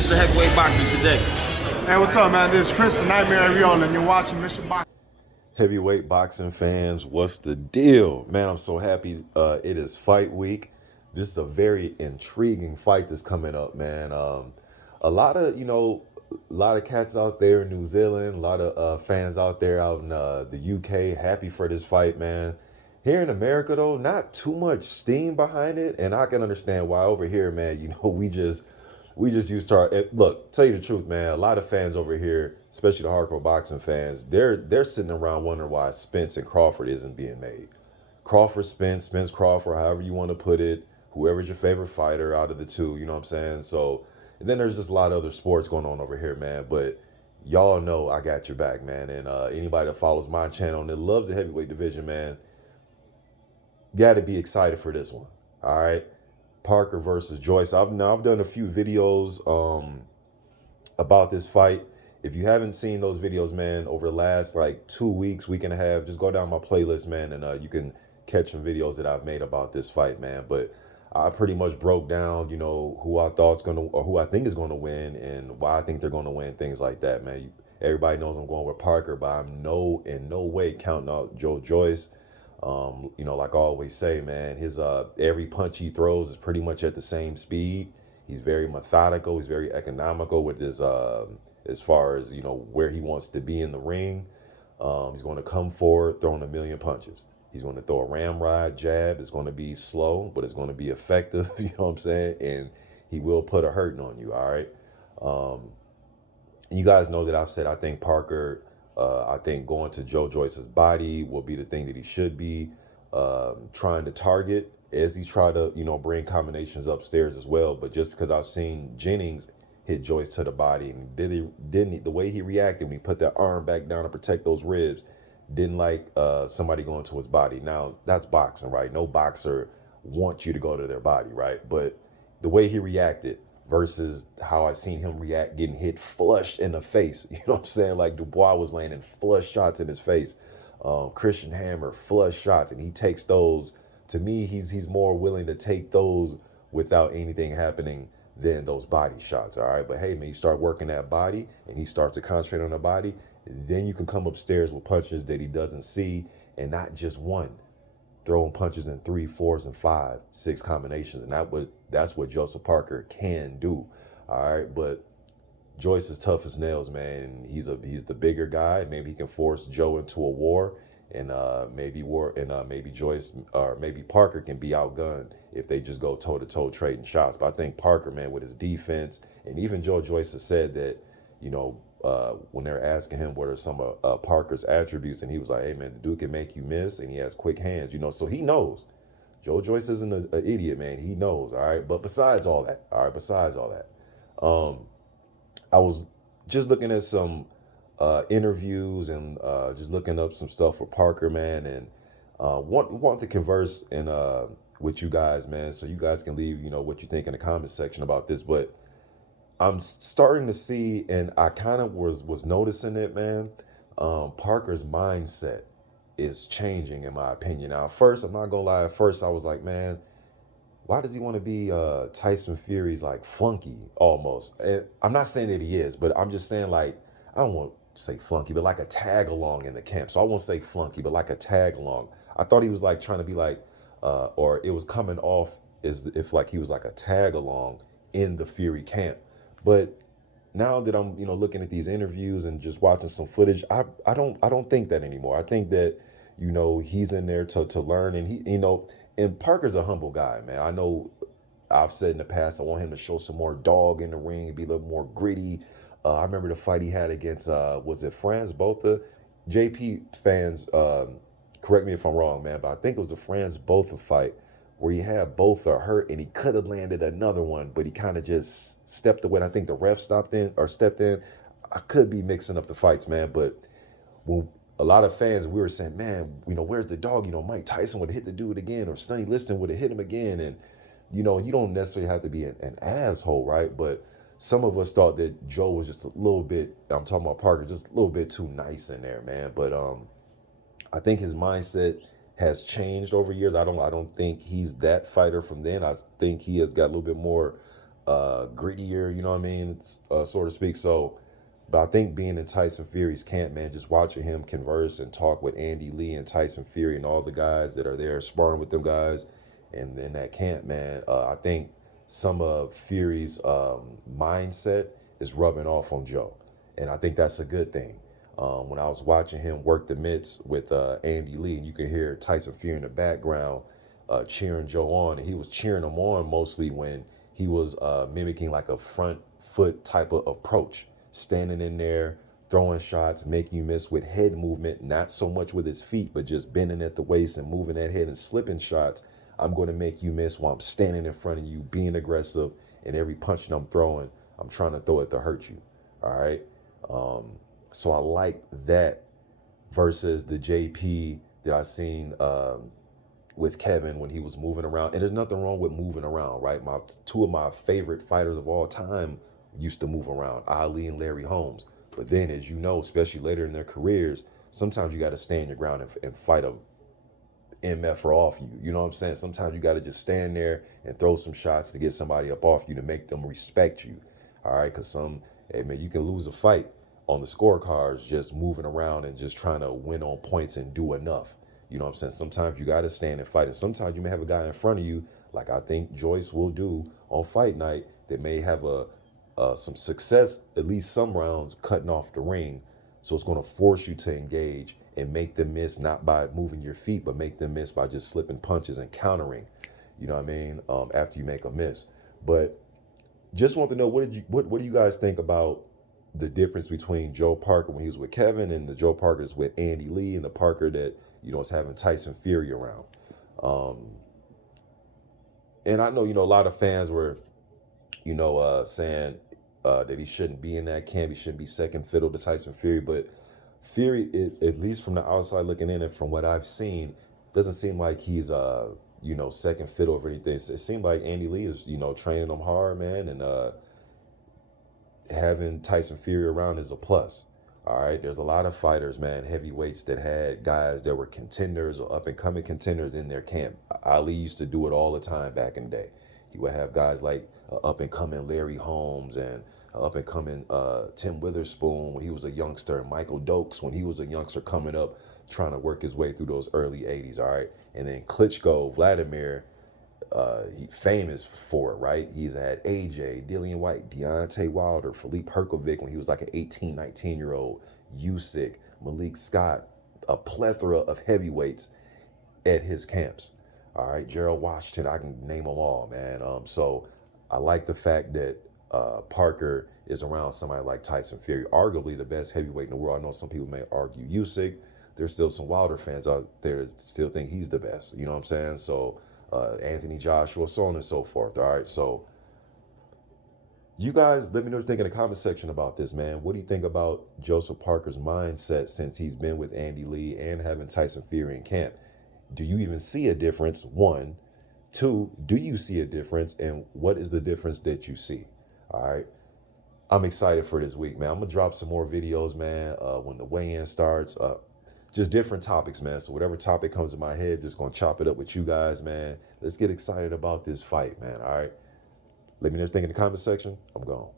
Mr. Heavyweight Boxing today? Hey, what's up, man? This is Chris, the Nightmare Ariel, and you're watching Mr. Boxing. Heavyweight boxing fans, what's the deal? Man, I'm so happy it is fight week. This is a very intriguing fight that's coming up, man. A lot of cats out there in New Zealand, a lot of fans out there out in the UK, happy for this fight, man. Here in America, though, not too much steam behind it, and I can understand why. Over here, man, we just used to look, tell you the truth, man. A lot of fans over here, especially the hardcore boxing fans, they're sitting around wondering why Spence and Crawford isn't being made. Crawford, Spence Crawford, however you want to put it, whoever's your favorite fighter out of the two, you know what I'm saying? So, and then there's just a lot of other sports going on over here, man. But y'all know I got your back, man. And anybody that follows my channel and that loves the heavyweight division, man, got to be excited for this one. All right. Parker versus Joyce. I've done a few videos about this fight. If you haven't seen those videos, man, over the last like 2 weeks, week and a half, just go down my playlist, man, and you can catch some videos that I've made about this fight, man. But I pretty much broke down, who I thought's gonna, or who I think is gonna win, and why I think they're gonna win, things like that, man. Everybody knows I'm going with Parker, but I'm in no way counting out Joyce. Like I always say, man, his every punch he throws is pretty much at the same speed. He's very methodical. He's very economical with his as far as where he wants to be in the ring. He's going to come forward throwing a million punches. He's going to throw a ramrod jab. It's going to be slow, but it's going to be effective. You know what I'm saying? And he will put a hurting on you. All right. You guys know that I've said I think Parker. I think going to Joyce's body will be the thing that he should be trying to target as he try to, bring combinations upstairs as well. But just because I've seen Jennings hit Joyce to the body, and the way he reacted when he put that arm back down to protect those ribs, didn't like somebody going to his body. Now, that's boxing, right? No boxer wants you to go to their body, right? But the way he reacted versus how I seen him react getting hit flush in the face. You know what I'm saying? Like Dubois was landing flush shots in his face. Christian Hammer, flush shots, and he takes those. To me, he's more willing to take those without anything happening than those body shots, all right? But hey, man, you start working that body, and he starts to concentrate on the body, then you can come upstairs with punches that he doesn't see, and not just one. Throwing punches in 3, 4s, and 5, 6 combinations, and that's what Joseph Parker can do. All right, but Joyce is tough as nails, man. He's the bigger guy. Maybe he can force Joe into a war, and maybe Joyce or maybe Parker can be outgunned if they just go toe to toe trading shots. But I think Parker, man, with his defense, and even Joyce has said that, when they're asking him what are some of Parker's attributes, and he was like, hey, man, the dude can make you miss, and he has quick hands, so he knows. Joyce isn't an idiot, man. He knows, all right? But besides all that, I was just looking at some interviews and just looking up some stuff for Parker, man, and want to converse with you guys, man, so you guys can leave, what you think in the comment section about this. But I'm starting to see, and I kind of was noticing it, man. Parker's mindset is changing, in my opinion. Now, at first, I'm not gonna lie. At first, I was like, man, why does he want to be Tyson Fury's like flunky almost? And I'm not saying that he is, but I'm just saying, like, I don't want to say flunky, but like a tag along in the camp. So I won't say flunky, but like a tag along. I thought he was like trying to be like, or it was coming off as if like he was like a tag along in the Fury camp. But now that I'm, looking at these interviews and just watching some footage, I don't think that anymore. I think that, he's in there to learn, and he, and Parker's a humble guy, man. I know I've said in the past, I want him to show some more dog in the ring, be a little more gritty. I remember the fight he had against, was it Franz Botha? JP fans, correct me if I'm wrong, man, but I think it was a Franz Botha fight where he had both are hurt, and he could have landed another one, but he kind of just stepped away. And I think the ref stepped in. I could be mixing up the fights, man. But when a lot of fans, we were saying, man, where's the dog? Mike Tyson would have hit the dude again, or Sonny Liston would have hit him again. And, you don't necessarily have to be an asshole, right? But some of us thought that Joe was just a little bit, I'm talking about Parker, just a little bit too nice in there, man. But I think his mindset has changed over years. I don't think he's that fighter from then. I think he has got a little bit more grittier, you know what I mean, so to speak. So, but I think being in Tyson Fury's camp, man, just watching him converse and talk with Andy Lee and Tyson Fury and all the guys that are there sparring with them guys, and in that camp, man, I think some of Fury's mindset is rubbing off on Joe, and I think that's a good thing. When I was watching him work the mitts with Andy Lee, and you can hear Tyson Fury in the background cheering Joe on, and he was cheering him on mostly when he was mimicking like a front foot type of approach, standing in there, throwing shots, making you miss with head movement, not so much with his feet, but just bending at the waist and moving that head and slipping shots. I'm going to make you miss while I'm standing in front of you, being aggressive, and every punch that I'm throwing, I'm trying to throw it to hurt you. All right. So I like that versus the JP that I seen with Kevin when he was moving around. And there's nothing wrong with moving around, right? Two of my favorite fighters of all time used to move around, Ali and Larry Holmes. But then, as you know, especially later in their careers, sometimes you got to stand your ground and fight a MF or off you. You know what I'm saying? Sometimes you got to just stand there and throw some shots to get somebody up off you to make them respect you. All right? Because hey man, you can lose a fight on the scorecards just moving around and just trying to win on points and do enough. You know what I'm saying? Sometimes you got to stand and fight. And sometimes you may have a guy in front of you, like I think Joyce will do on fight night, that may have some success, at least some rounds, cutting off the ring. So it's going to force you to engage and make them miss, not by moving your feet, but make them miss by just slipping punches and countering. You know what I mean? After you make a miss. But just want to know, what do you guys think about the difference between Joe Parker when he was with Kevin and the Joe Parker that's with Andy Lee, and the Parker that, you know, is having Tyson Fury around? And I know, you know, a lot of fans were, you know, saying that he shouldn't be in that camp. He shouldn't be second fiddle to Tyson Fury. But Fury, at least from the outside looking in and from what I've seen, doesn't seem like he's, you know, second fiddle or anything. It seemed like Andy Lee is, you know, training him hard, man, and having Tyson Fury around is a plus. All right, there's a lot of fighters, man, heavyweights that had guys that were contenders or up and coming contenders in their camp. Ali used to do it all the time back in the day. He would have guys like up and coming Larry Holmes and up and coming Tim Witherspoon when he was a youngster, Michael Dokes when he was a youngster coming up, trying to work his way through those early 80s. All right, and then Klitschko, Vladimir, he famous for it, right? He's had AJ, Dillian White, Deontay Wilder, Philippe Herkovic when he was like an 18, 19-year-old, Usyk, Malik Scott, a plethora of heavyweights at his camps. All right, Gerald Washington, I can name them all, man. So I like the fact that Parker is around somebody like Tyson Fury, arguably the best heavyweight in the world. I know some people may argue Usyk. There's still some Wilder fans out there that still think he's the best. You know what I'm saying? So Anthony Joshua, so on and so forth. All right, so you guys let me know what you think in the comment section about this, man. What do you think about Joseph Parker's mindset since he's been with Andy Lee and having Tyson Fury in camp? Do you even see a difference? One. Two, do you see a difference? And what is the difference that you see? All right. I'm excited for this week, man. I'm going to drop some more videos, man, when the weigh-in starts. Just different topics, man. So whatever topic comes in my head, just going to chop it up with you guys, man. Let's get excited about this fight, man. All right. Let me know what you think in the comment section. I'm gone.